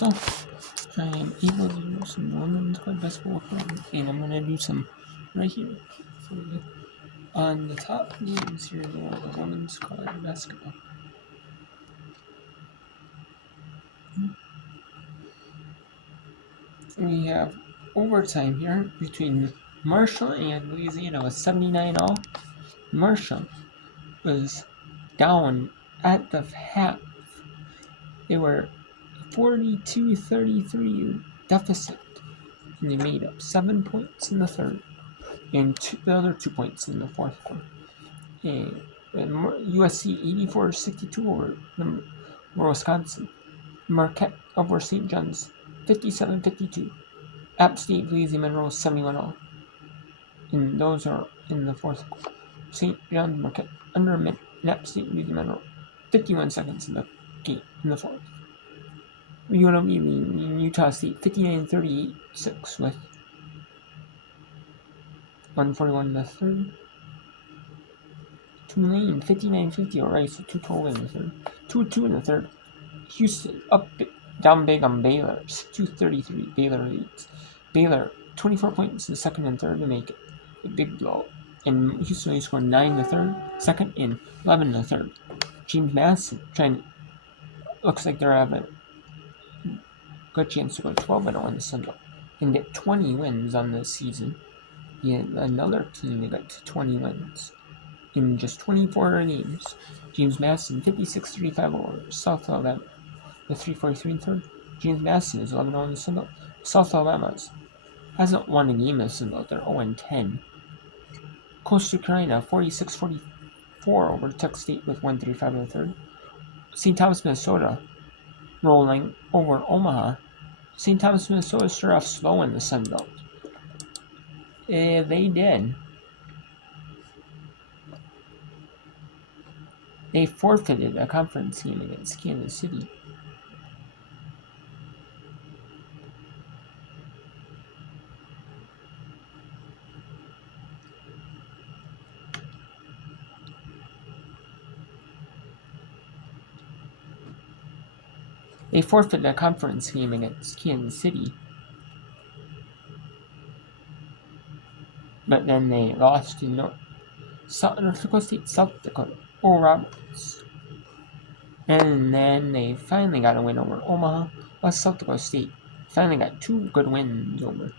So, I am able to do some women's college basketball, and I'm going to do some right here for you. On the top games here in the women's college basketball. We have overtime here between Marshall and Louisiana with 79 all. Marshall was down at the half. They were 42-33 deficit, and they made up 7 points in the third and the other 2 points in the fourth quarter. And USC 84-62 over Wisconsin. Marquette over St. John's 57-52. App State Louisiana Monroe 71-all. And those are in the fourth quarter. St. John's Marquette under a minute. App State Louisiana Monroe 51 seconds in the game in the fourth. UNLV in Utah State 59-38-6 with 141 in the third. Tulane 59-50 or Rice 2-12 in the third. 2-2 in the third. Houston down big on Baylor 62-33. Baylor leads. Baylor 24 points in the second and third to make it a big blow. And Houston only scored 9 in the third, second, and 11 in the third. James Madison looks like they're having a good chance to go 12-0 in the Sun Belt and get 20 wins on the season. And another team that got to 20 wins in just 24 games. James Madison 56-35 over South Alabama with 3:43 in third. James Madison is 11-0 in the Sun Belt. South Alabama hasn't won a game in the Sun Belt. They're 0-10. Coastal Carolina 46-44 over Texas State with 1:35 in the third. St. Thomas, Minnesota rolling over Omaha. St. Thomas, Minnesota started off slow in the Sun Belt. They did. They forfeited a conference game against Kansas City. They forfeited a conference game against Kansas City. But then they lost to North Dakota State, South Dakota, Oral Roberts. And then they finally got a win over Omaha. West South Dakota State finally got 2 good wins over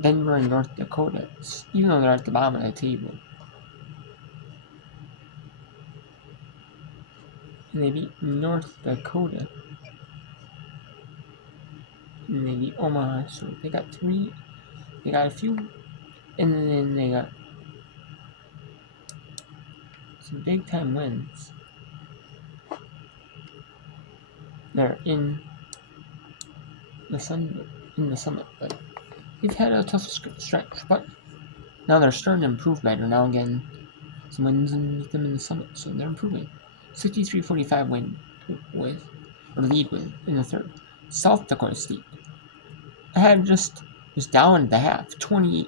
Denver and North Dakota, even though they're at the bottom of the table. And they beat North Dakota. And they beat Omaha, so they got 3. They got a few. And then they got some big time wins. They're in the summit, but they've had a tough stretch. But now they're starting to improve better. Now again, some wins with them in the summit, so they're improving. 63-45 lead with in the third. South Dakota State was down at the half, 28-20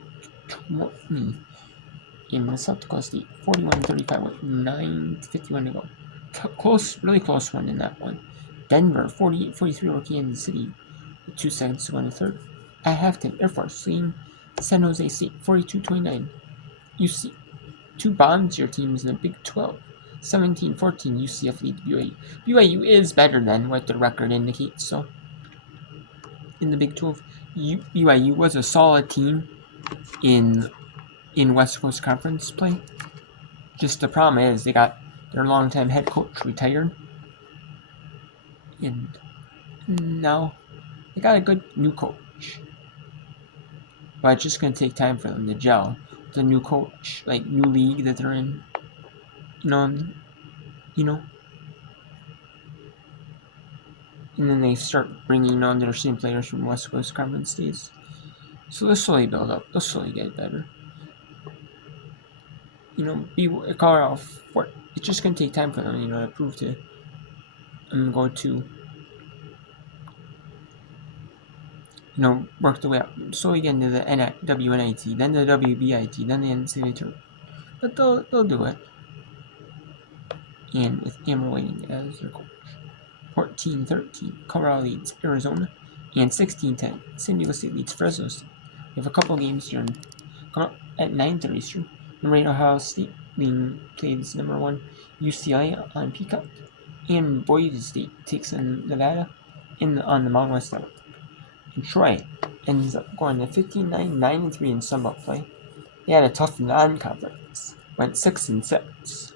in the South Dakota State, 41-35 with 9:51 to go. Really close one in that one. Denver 48-43 over Kansas City with 2 seconds to go in the third. At halftime, Air Force leading San Jose State 42-29. UC 2 bombs your teams in the Big 12. 17-14 UCF leads BYU. BYU is better than what the record indicates. So in the Big 12, BYU was a solid team in West Coast Conference play. Just the problem is they got their longtime head coach retired, and now they got a good new coach. But it's just gonna take time for them to gel. The new coach, like new league that they're in, you know. And then they start bringing on their same players from West Coast Conference days. So they'll slowly build up. They'll slowly get better. Colorado Fort. It's just gonna take time for them, to prove to go to, work their way up. Slowly get into the WNIT, then the WBIT, then the NCAA tournament. But they'll do it. And with Amber Wayne as their coach. 14-13, Colorado leads Arizona. And 16-10, San Diego State leads Fresno State. We have a couple games here at 9:30 Eastern. Number 8, Ohio State plays number 1 UCLA on Peacock. And Boise State takes on Nevada on the Mountain West Network. And Troy ends up going to 15-9, 9-3 in Sunbelt play. They had a tough non-conference. Went 6-6.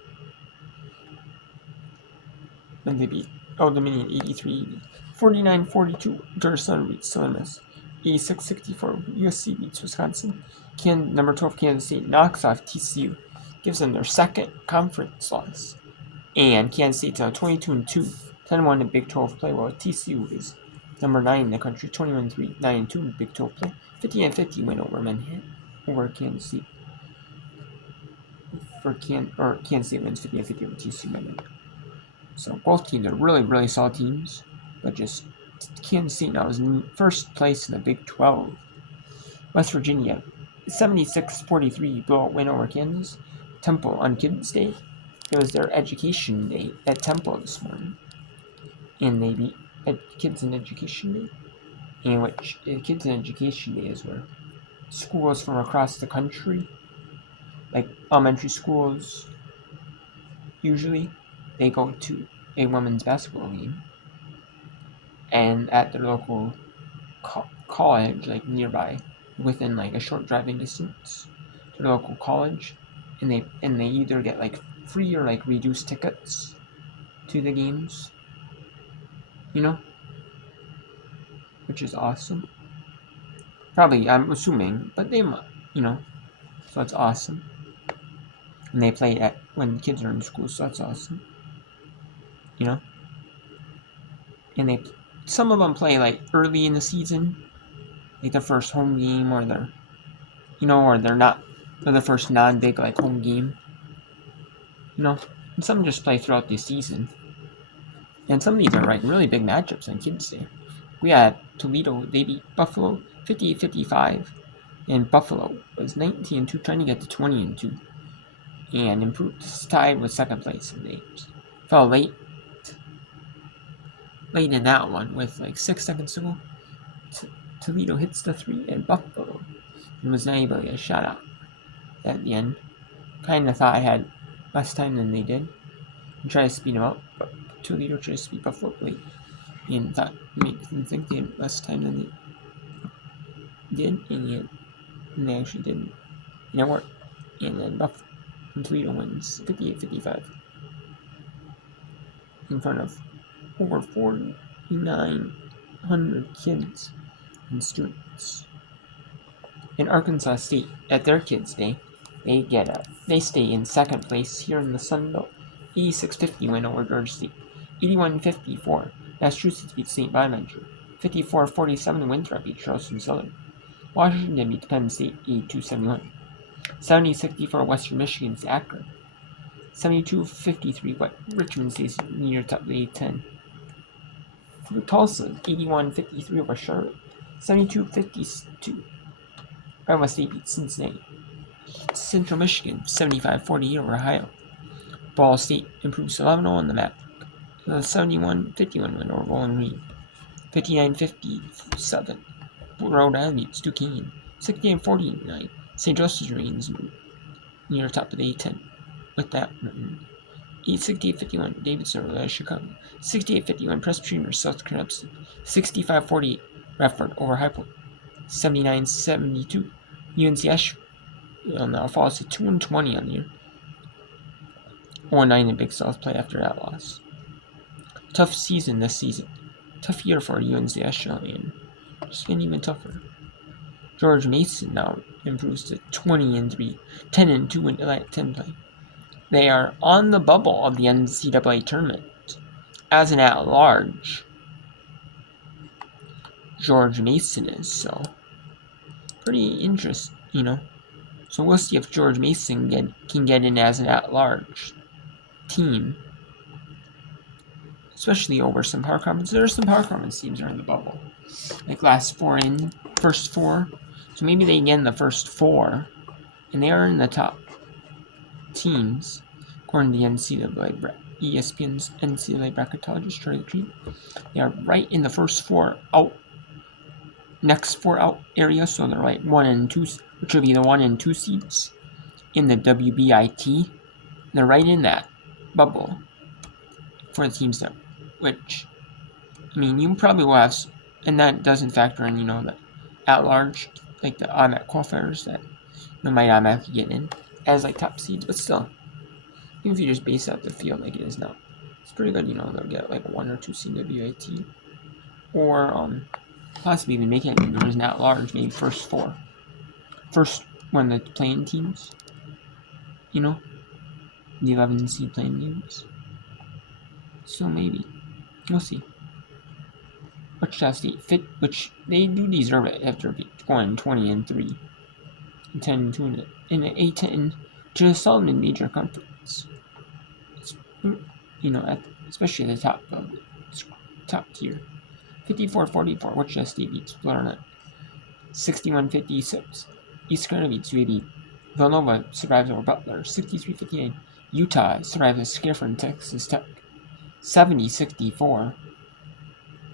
Then they beat Old Dominion 83-80. 49-42, Georgia Southern beats Southern Miss. 86-64, USC beats Wisconsin. Number 12, Kansas State knocks off TCU. Gives them their second conference loss. And Kansas State's now 22-2, 10-1 in Big 12 play, while TCU is number 9 in the country, 21-3, 9-2 in Big 12 play. 50-50 win over Kansas State. Kansas State wins 50-50 over TCU by then. So both teams are really, really solid teams, but just Kansas State now is in first place in the Big 12. West Virginia, 76-43 blowout win over Kansas. Temple on Kids Day. It was their education day at Temple this morning, and they beat Kids in Education Day. And which Kids in Education Day is where schools from across the country, like elementary schools, usually they go to a women's basketball game, and at their local college, like nearby, within like a short driving distance to the local college, and they either get like free or like reduced tickets to the games, which is awesome. Probably, I'm assuming, but they might, so it's awesome. And they play at when kids are in school, so that's awesome. And some of them play like early in the season, like their first home game, or they're the first non-big like home game. And some just play throughout the season. And some of these are like really big matchups on Kids Day. We had Toledo, they beat Buffalo 58-55, and Buffalo was 19-2, trying to get to 20-2, and improved, tied with second place, and they fell late in that one with like 6 seconds to go. Toledo hits the 3, and Buffalo was not able to get a shot out at the end. Kind of thought I had less time than they did, and tried to speed them up, but Toledo tried to speed Buffalo late, and thought made them think they had less time than they did, and they actually didn't. And it worked. And then Toledo wins 58-55 in front of over 4,900 kids and students. In Arkansas State, at their Kids Day, they stay in second place here in the Sun Belt. 86-50 win over Georgia State. 81-54, Massachusetts beats St. Bonaventure. 54-47, Winthrop beats Charleston Southern. Washington beats Penn State 82-71. 70-64, Western Michigan's Akron. 72-53, Richmond stays near top of the A10. For Tulsa, 81-53 over Charlotte. 72-52, Iowa State beats Cincinnati. Central Michigan, 75-48 over Ohio. Ball State improves to 11-0 on the map. 71-51 win over Bowling Green. 59-57, Rhode Island beats Duquesne. 68-49, St. Joseph's remains near top of the A10 with that written. 68-51, Davidson over Chicago. 68-51, Presbyterian over South Clemson. 65-48, Radford over High Point. 79-72, UNC Asheville now falls to 2-20 on the year. 0-9 in Big South play after that loss. Tough season this season. Tough year for UNC Asheville, and just getting even tougher. George Mason now improves to 20-3, 10-2 in Atlantic 10 play. They are on the bubble of the NCAA tournament as an at-large. George Mason is, so pretty interesting, So we'll see if George Mason can get in as an at-large team, especially over some power conference. There are some power conference teams that are in the bubble, like first four. So maybe they get in the first four, and they are in the top teams according to the NCAA ESPN's NCAA bracketologist Charlie Creed. They are right in the first four out, next four out area, so they're like 1 and 2, which will be the 1 and 2 seeds in the WBIT. They're right in that bubble for the teams that, which, I mean, you probably will have, and that doesn't factor in, the at large, like the automatic qualifiers that might automatically get in as like top seeds, but still, even if you just base out the field like it is now, it's pretty good. They'll get like 1 or 2 seed WAT, or possibly even make it. There is an at large, maybe first one of the playing teams. The 11 seed playing teams. So maybe we'll see. Wichita State fit, which they do deserve it after going 20 and 3, and 10 and 2 in the A10 to the Solomon Major Conference. It's, especially at the top of the top tier. 54-44, Wichita State beats Florida. 61-56, East Carolina beats UAB. Villanova survives over Butler. 63-59, Utah survives a scare from Texas Tech. 70-64.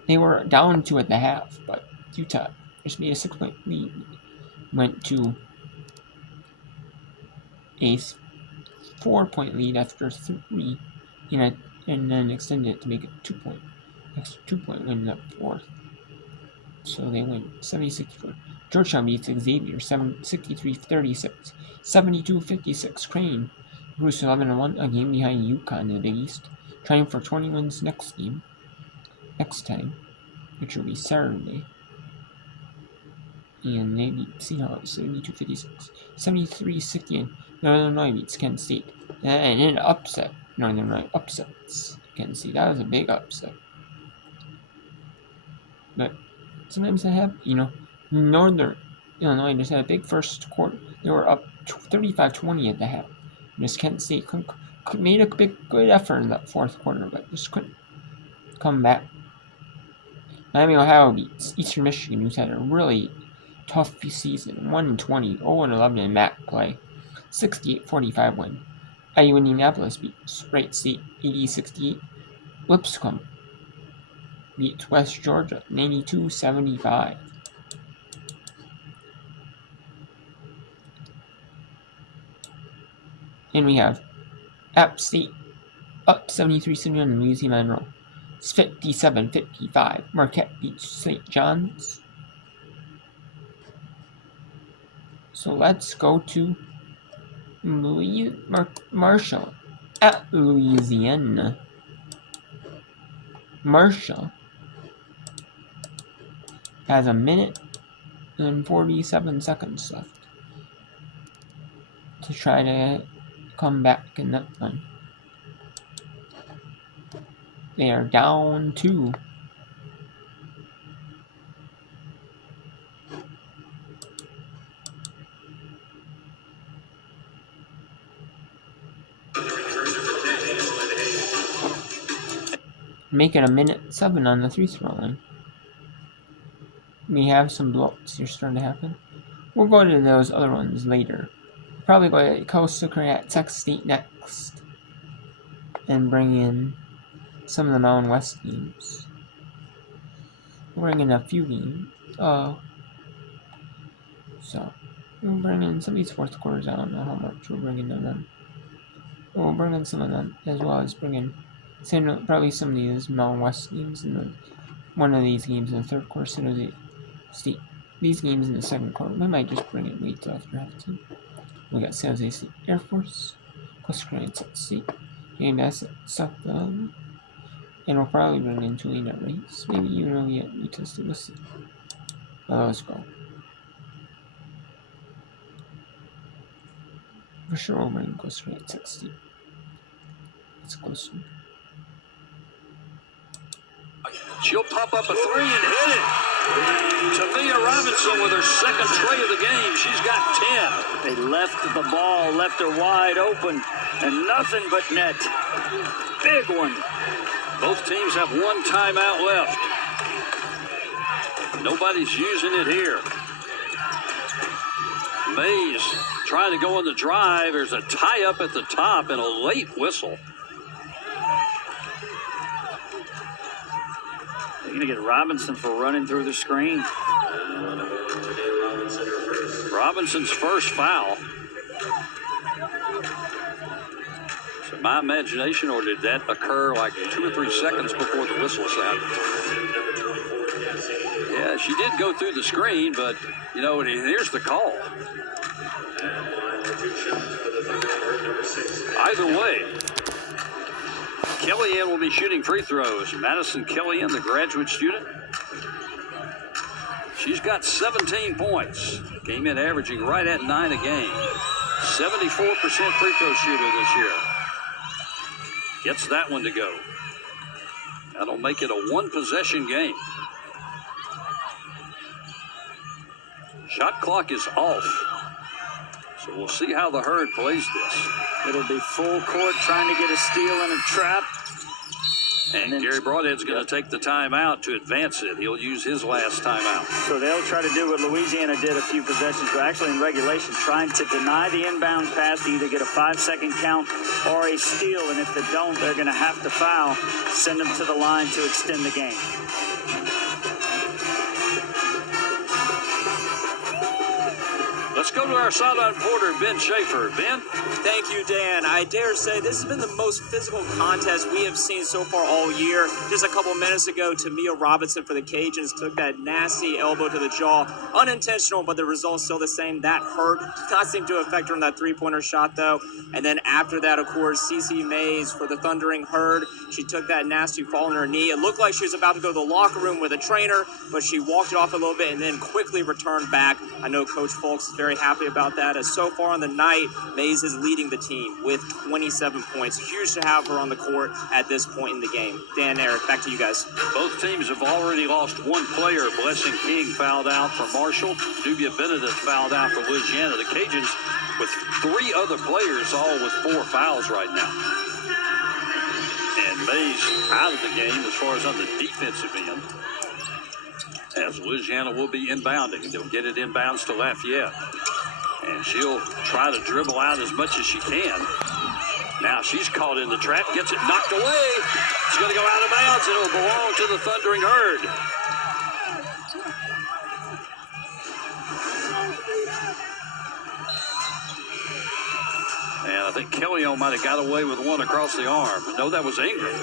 They were down 2 at the half, but Utah just made a 6-point lead. Went to a 4-point lead after 3, and then extended it to make it 2-point. Extra 2-point win in the fourth. So they win 70-64. Georgetown beats Xavier 63-36. 72-56. Crane Bruce 11-1, a game behind UConn in the Big East, trying for 20 wins next time, which will be Saturday. And they beat Seahawks 72-56. 73-68. Northern Illinois beats Kent State. And in an upset, Northern Illinois upsets Kent State. That was a big upset. But sometimes they have, Northern Illinois just had a big first quarter. They were up 35-20 at the half. Just Kent State made a good effort in that fourth quarter, but just couldn't come back. Miami, Ohio beats Eastern Michigan, who's had a really tough season. 1-20, 0-11 in MAC play. 68-45 win. IU Indianapolis beats Wright State 80-68. Lipscomb beats West Georgia 92-75. And we have App State up 73-71 in Louisiana Monroe. It's 57-55. Marquette beats St. John's. So let's go to Marshall at Louisiana. Marshall has a minute and 47 seconds left to try to come back in that one. They are down 2. Make it a minute 7 on the 3-throw line. We have some blowups here starting to happen. We'll go to those other ones later. Probably go to Coastal Carolina at Texas State next, and bring in some of the Mountain West games. We'll bring in a few games. So we'll bring in some of these fourth quarters. I don't know how much we'll bring in them. We'll bring in some of them, as well as bring in probably some of these Mountain West games, and then one of these games in the third quarter. San Jose State. These games in the second quarter. We might just bring it wait till after halftime. We got San Jose State Air Force, Coastal Carolina Texas State, UMass Southern, and we'll probably bring in Tulane at Rice. Maybe UNLV at Utah State. We'll see. Well, let's go. For sure, we'll bring Coastal Carolina Texas State. It's close. She'll pop up a 3 and hit it. Tamia Robinson with her second tray of the game. She's got 10. They left the ball, left her wide open, and nothing but net. Big one. Both teams have one timeout left. Nobody's using it here. Mays trying to go on the drive. There's a tie-up at the top and a late whistle. going to get Robinson for running through the screen. Robinson's first foul. So my imagination, or did that occur like 2 or 3 seconds before the whistle sounded? Yeah, she did go through the screen, but, you know, here's the call. Either way, Kellyanne will be shooting free throws. Madison Kellyanne, the graduate student, she's got 17 points. Came in averaging right at 9 a game. 74% free throw shooter this year. Gets that one to go. That'll make it a 1-possession game. Shot clock is off. So we'll see how the Herd plays this. It'll be full court trying to get a steal and a trap. And Gary Broadhead's going to take the timeout to advance it. He'll use his last timeout. So they'll try to do what Louisiana did a few possessions, but actually in regulation, trying to deny the inbound pass to either get a 5-second count or a steal. And if they don't, they're going to have to foul, send them to the line to extend the game. Let's go to our sideline reporter, Ben Schaefer. Ben? Thank you, Dan. I dare say this has been the most physical contest we have seen so far all year. Just a couple minutes ago, Tamia Robinson for the Cajuns took that nasty elbow to the jaw. Unintentional, but the result's still the same. That hurt. Did not seem to affect her on that three-pointer shot, though. And then after that, of course, CeCe Mays for the Thundering Herd. She took that nasty fall on her knee. It looked like she was about to go to the locker room with a trainer, but she walked it off a little bit and then quickly returned back. I know Coach Folks is very happy about that, as so far on the night, Mays is leading the team with 27 points. Huge to have her on the court at this point in the game. Dan, Eric, back to you guys. Both teams have already lost one player. Blessing King fouled out for Marshall. Dubia Benedict fouled out for Louisiana. The Cajuns with 3 other players, all with 4 fouls right now. And Mays out of the game as far as on the defensive end, as Louisiana will be inbounding. They'll get it inbounds to Lafayette. And she'll try to dribble out as much as she can. Now she's caught in the trap, gets it knocked away. It's going to go out of bounds, and it'll belong to the Thundering Herd. And I think Kellyanne might have got away with one across the arm. No, that was Ingram.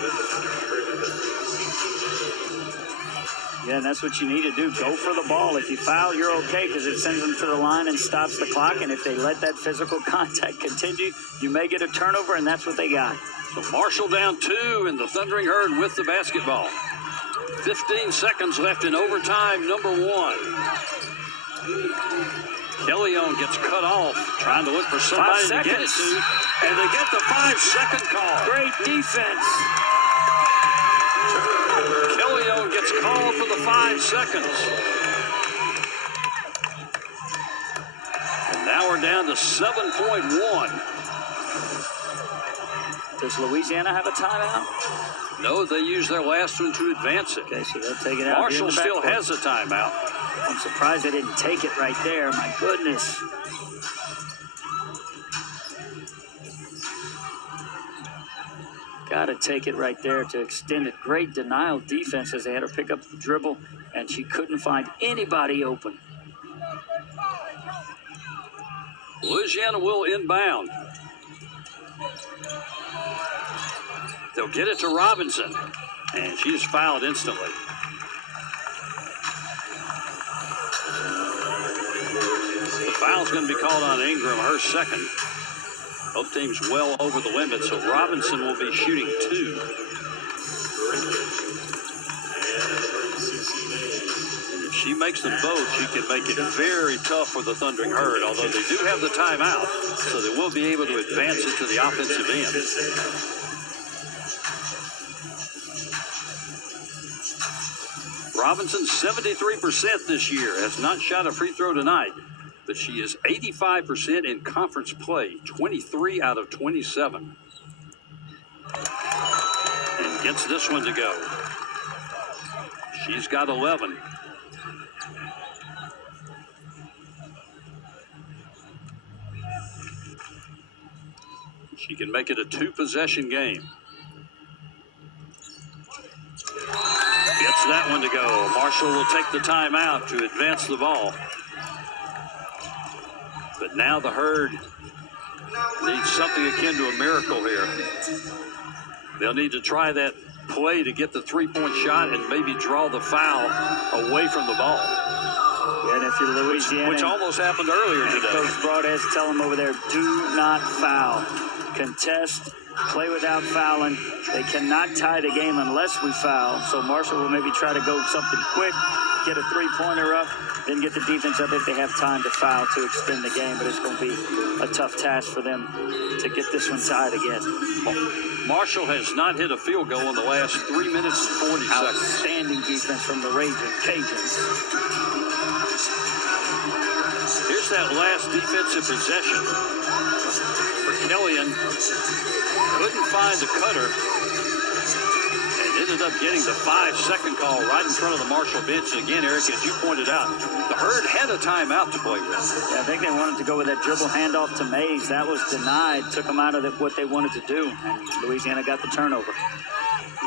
Yeah, and that's what you need to do. Go for the ball. If you foul, you're okay because it sends them to the line and stops the clock. And if they let that physical contact continue, you may get a turnover, and that's what they got. So Marshall down 2, and the Thundering Herd with the basketball. 15 seconds left in overtime, number 1. Kellyanne gets cut off, trying to look for somebody to get it to, and they get the 5-second call. Great defense. Kellyanne gets called for the 5 seconds. And now we're down to 7.1. Does Louisiana have a timeout? No, they use their last one to advance it. Okay, so they'll take it out. Marshall still has a timeout. I'm surprised they didn't take it right there. My goodness. Got to take it right there to extend it. Great denial defense as they had her pick up the dribble, and she couldn't find anybody open. Louisiana will inbound. They'll get it to Robinson, and she's fouled instantly. The foul's going to be called on Ingram, her second. Both teams well over the limit, so Robinson will be shooting 2. And if she makes them both, she can make it very tough for the Thundering Herd, although they do have the timeout, so they will be able to advance it to the offensive end. Robinson, 73% this year, has not shot a free throw tonight, but she is 85% in conference play, 23 out of 27. And gets this one to go. She's got 11. She can make it a 2-possession game. Gets that one to go. Marshall will take the timeout to advance the ball. But now the Herd needs something akin to a miracle here. They'll need to try that play to get the three-point shot and maybe draw the foul away from the ball. And if you're Louisiana, which almost happened earlier today. Coach Broadhead tell them over there, do not foul. Contest, play without fouling. They cannot tie the game unless we foul. So Marshall will maybe try to go something quick, get a three-pointer up, then get the defense up if they have time to foul to extend the game. But it's going to be a tough task for them to get this one tied again. Marshall has not hit a field goal in the last 3 minutes and 40 seconds. Outstanding defense from the Cajuns. Here's that last defensive possession for Killian. Couldn't find the cutter and ended up getting the 5-second call right in front of the Marshall bench. And again, Eric, as you pointed out, the Herd had a timeout to play with. Yeah, I think they wanted to go with that dribble handoff to Mays. That was denied, took them out of what they wanted to do. And Louisiana got the turnover.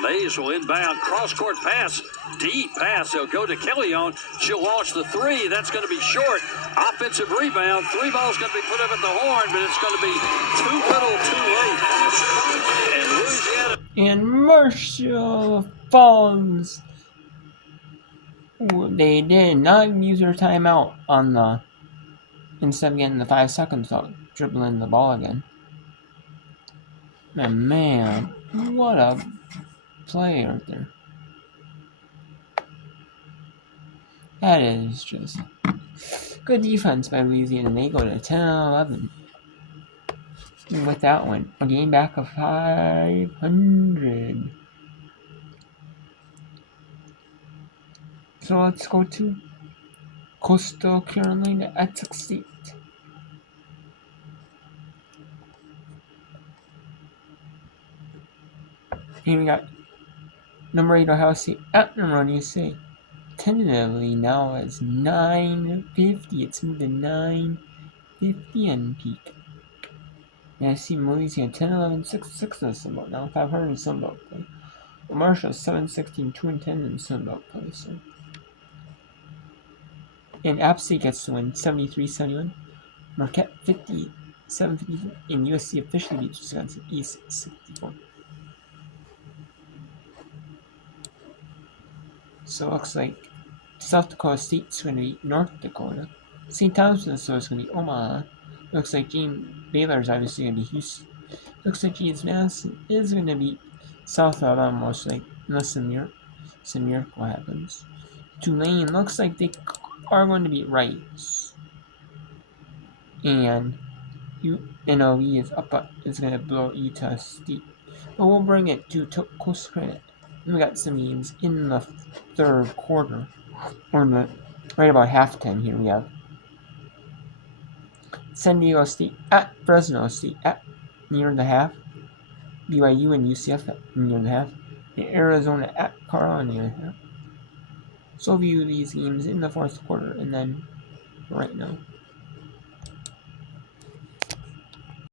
Mays will inbound, cross-court pass, deep pass. They'll go to Killian. She'll launch the three. That's going to be short. Offensive rebound. Three ball's going to be put up at the horn, but it's going to be too little, too late. And Louisiana. And Marshall Falls. They did not use their timeout on the. Instead of getting the 5 seconds out, dribbling the ball again. And man, what a play right there. That is just good defense by Louisiana. They go to 10-11 with that one. A game back of 500. So let's go to Coastal Carolina at 6 Here we got number 8 Ohio State at number 1 UCLA. Tentatively now it's 9:50. It's moved to 9:50 and peak. Now I see Louisiana 10-11, 6-6 in the Sunbelt. Now 500 in Sunbelt play. Marshall 7-16, 2-10 in Sunbelt play. So. And App State gets to win 73-71. Marquette 57-54. And USC officially beats Wisconsin East 64. So it looks like South Dakota State's going to beat North Dakota. St. Thomas's so it's going to be Omaha. Looks like Baylor's obviously going to be Houston. Looks like James Madison is going to beat South Alabama most likely, unless some miracle happens. Tulane looks like they are going to beat Rice. And UNLV is going to blow Utah State. But we'll bring it to Coastal Carolina. We got some games in the third quarter, or right about halftime. Here we have San Diego State at Fresno State at near the half, BYU and UCF at near the half, and Arizona at Carl near the half. So view these games in the fourth quarter, and then right now.